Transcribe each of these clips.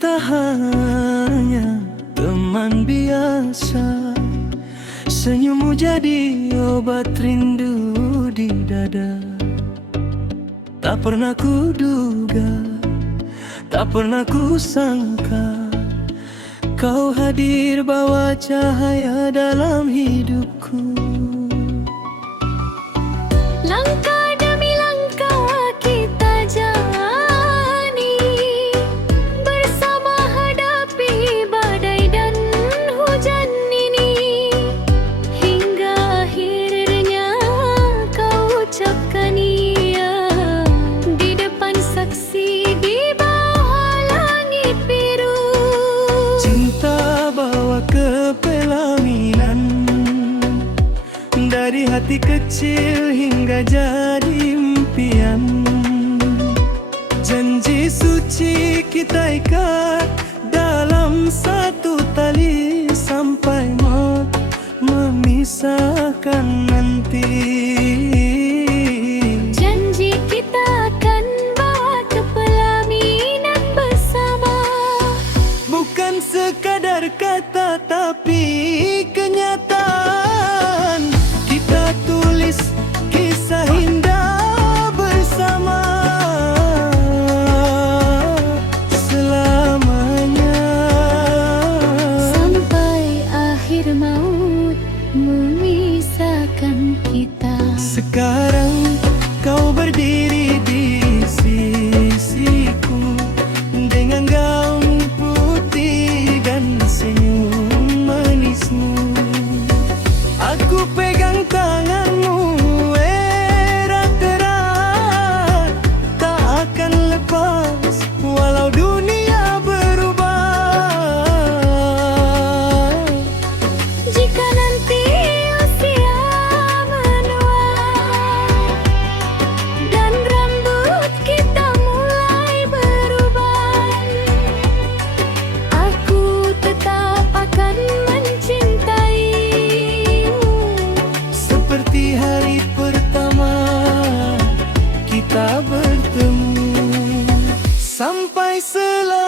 Kita hanya teman biasa, senyummu jadi obat rindu di dada. Tak pernah kuduga, tak pernah kusangka, kau hadir bawa cahaya dalam hidupku. Langkah demi langkah kita jalani, bersama hadapi badai dan hujan ini, hingga akhirnya kau ucapkan iya di depan saksi di bawah langit biru. Cinta bawa kepelaminan, dari hati kecil hingga jadi impian. Janji suci kita ikat dalam satu tali, sampai maut memisahkan nanti. Janji kita akan bawa kepelaminan bersama, Bukan sekadar kata tapi kenyataan. Kita tulis kisah indah bersama selamanya, sampai akhir maut memisahkan kita. Sekarang kau berdiri di sisiku dengan gaun putih dan senyum manismu. Aku pegang tanganmu erat-erat, tak akan lepas walau dunia berubah. Jika nanti usia menua dan rambut kita mulai berubah, aku tetap akan mencintaimu Seperti hari pertama kita bertemu, sampai selamanya.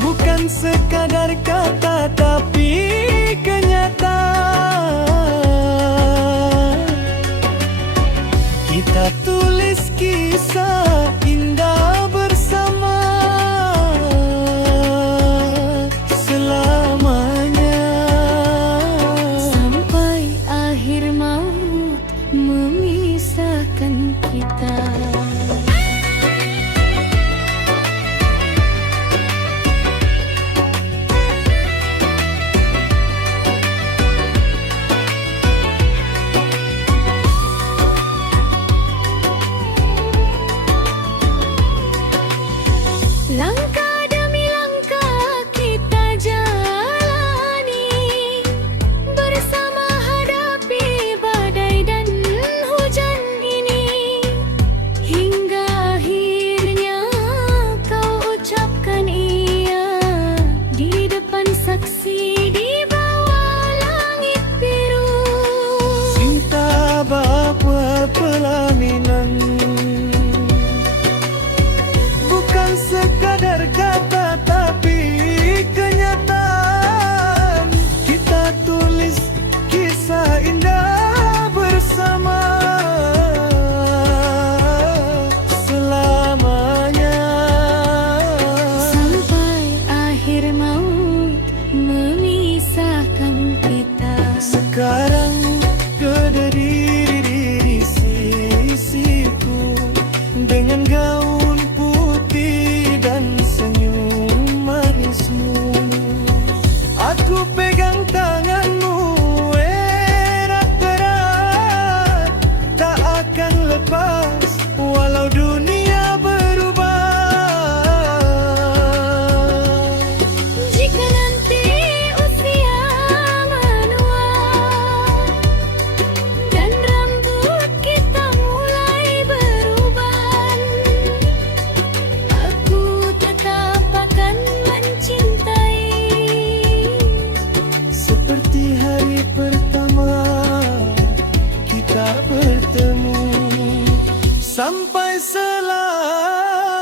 Bukan sekadar kata tapi kenyataan. Kita tulis kisah indah bersama selamanya, sampai akhir maut memisahkan kita. selam